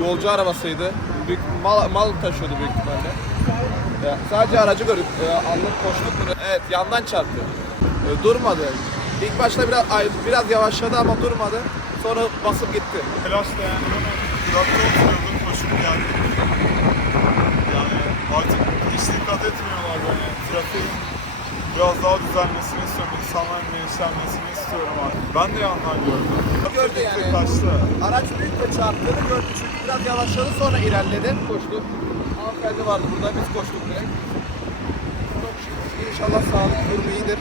yolcu arabasıydı. Büyük mal, mal taşıyordu büyük ihtimalle. Ya, sadece aracı görüp e, anlık koştuk? Evet yandan çarptı. E, durmadı. İlk başta biraz ay, biraz yavaşladı ama durmadı. Sonra basıp gitti. Telaşla yani böyle durakta oturuyordum koşup geldim. Yani artık hiç dikkat etmiyorlar böyle. Trafiğin biraz daha düzelmesini istiyorum. İnsanların bilinçlenmesini istiyorum artık. Ben de yandan gördüm. Gördü yani. Kaçtı. Araç büyük ve çarptığını gördü çünkü biraz yavaşladı sonra ilerledi. Koştu. Hanımefendi vardı burada biz koştuk direkt. İnşallah sağlık durumu iyidir.